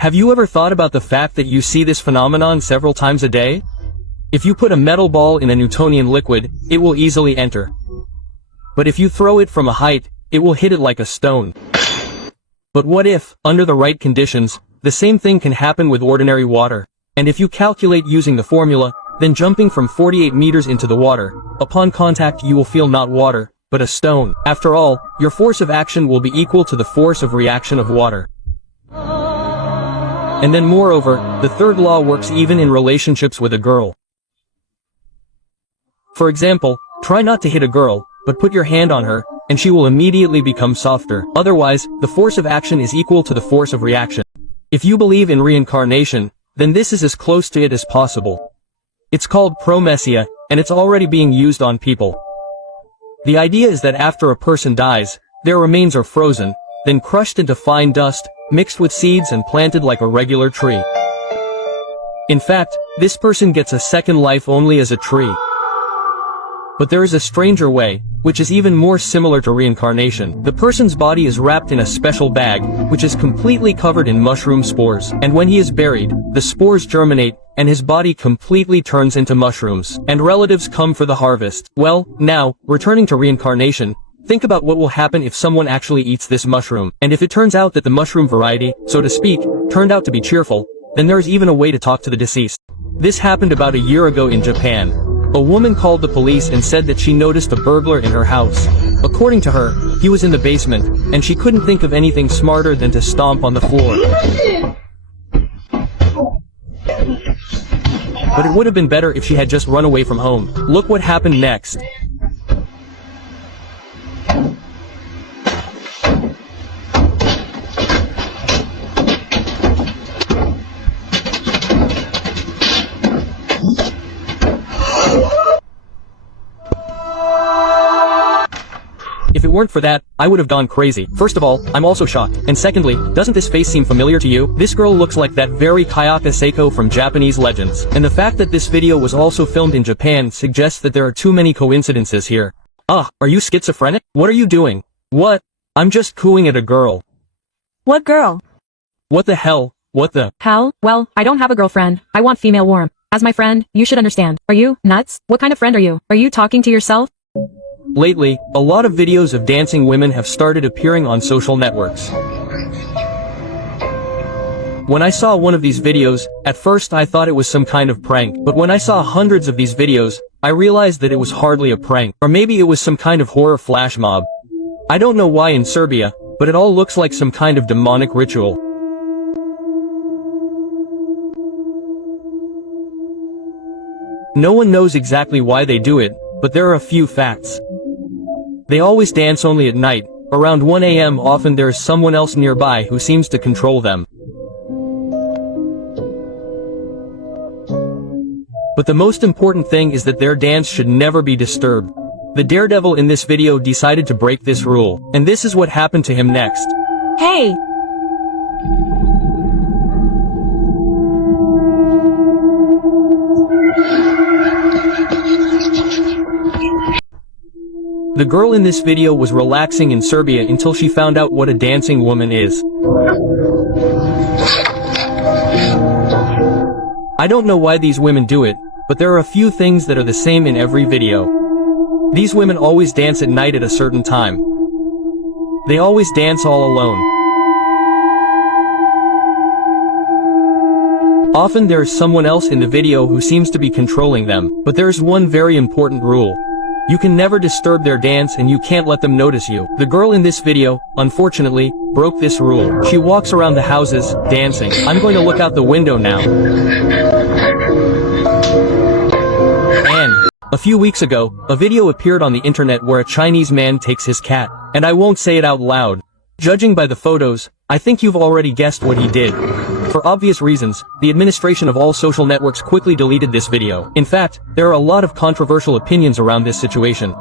Have you ever thought about the fact that you see this phenomenon several times a day? If you put a metal ball in a Newtonian liquid, it will easily enter. But if you throw it from a height, it will hit it like a stone. But what if, under the right conditions, the same thing can happen with ordinary water? And if you calculate using the formula, then jumping from 48 meters into the water, upon contact you will feel not water, but a stone. After all, your force of action will be equal to the force of reaction of water. And then moreover, the third law works even in relationships with a girl. For example, try not to hit a girl, but put your hand on her, and she will immediately become softer. Otherwise, the force of action is equal to the force of reaction. If you believe in reincarnation, then this is as close to it as possible. It's called promesia, and it's already being used on people. The idea is that after a person dies, their remains are frozen, then crushed into fine dust, mixed with seeds and planted like a regular tree. In fact, this person gets a second life only as a tree. But there is a stranger way, which is even more similar to reincarnation. The person's body is wrapped in a special bag, which is completely covered in mushroom spores. And when he is buried, the spores germinate, and his body completely turns into mushrooms. And relatives come for the harvest. Well, now, returning to reincarnation, think about what will happen if someone actually eats this mushroom. And if it turns out that the mushroom variety, so to speak, turned out to be cheerful, then there is even a way to talk to the deceased. This happened about a year ago in Japan. A woman called the police and said that she noticed a burglar in her house. According to her, he was in the basement, and she couldn't think of anything smarter than to stomp on the floor. But it would have been better if she had just run away from home. Look what happened next. If it weren't for that, I would have gone crazy. First of all, I'm also shocked. And secondly, doesn't this face seem familiar to you? This girl looks like that very Kayaka Seiko from Japanese Legends. And the fact that this video was also filmed in Japan suggests that there are too many coincidences here. Are you schizophrenic? What are you doing? What? I'm just cooing at a girl. What girl? What the hell? What the hell? Well, I don't have a girlfriend. I want female warm. As my friend, you should understand. Are you nuts? What kind of friend are you? Are you talking to yourself? Lately, a lot of videos of dancing women have started appearing on social networks. When I saw one of these videos, at first I thought it was some kind of prank, but when I saw hundreds of these videos, I realized that it was hardly a prank, or maybe it was some kind of horror flash mob. I don't know why in Serbia, but it all looks like some kind of demonic ritual. No one knows exactly why they do it, but there are a few facts. They always dance only at night. Around 1 a.m. often there is someone else nearby who seems to control them. But the most important thing is that their dance should never be disturbed. The daredevil in this video decided to break this rule, and this is what happened to him next. Hey! The girl in this video was relaxing in Serbia until she found out what a dancing woman is. I don't know why these women do it, but there are a few things that are the same in every video. These women always dance at night at a certain time. They always dance all alone. Often there is someone else in the video who seems to be controlling them, but there is one very important rule. You can never disturb their dance and you can't let them notice you. The girl in this video, unfortunately, broke this rule. She walks around the houses, dancing. I'm going to look out the window now. And a few weeks ago, a video appeared on the internet where a Chinese man takes his cat. And I won't say it out loud. Judging by the photos, I think you've already guessed what he did. For obvious reasons, the administration of all social networks quickly deleted this video. In fact, there are a lot of controversial opinions around this situation.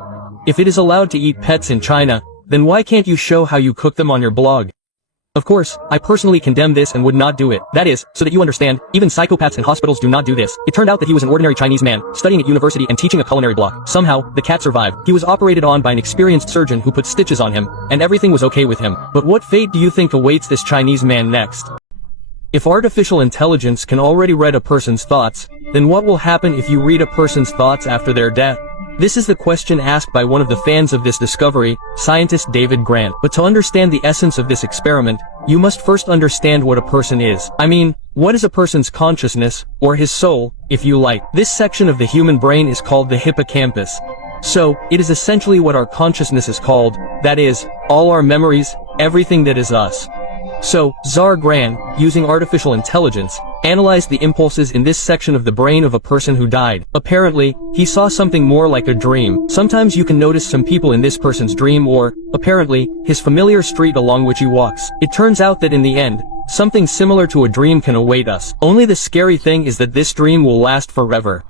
If it is allowed to eat pets in China, then why can't you show how you cook them on your blog? Of course, I personally condemn this and would not do it. That is, so that you understand, even psychopaths in hospitals do not do this. It turned out that he was an ordinary Chinese man, studying at university and teaching a culinary block. Somehow, the cat survived. He was operated on by an experienced surgeon who put stitches on him, and everything was okay with him. But what fate do you think awaits this Chinese man next? If artificial intelligence can already read a person's thoughts, then what will happen if you read a person's thoughts after their death? This is the question asked by one of the fans of this discovery, scientist David Grant. But to understand the essence of this experiment, you must first understand what a person is. I mean, what is a person's consciousness, or his soul, if you like. This section of the human brain is called the hippocampus. So, it is essentially what our consciousness is called, that is, all our memories, everything that is us. So, Zar Grant, using artificial intelligence, analyzed the impulses in this section of the brain of a person who died. Apparently, he saw something more like a dream. Sometimes you can notice some people in this person's dream or, apparently, his familiar street along which he walks. It turns out that in the end, something similar to a dream can await us. Only the scary thing is that this dream will last forever.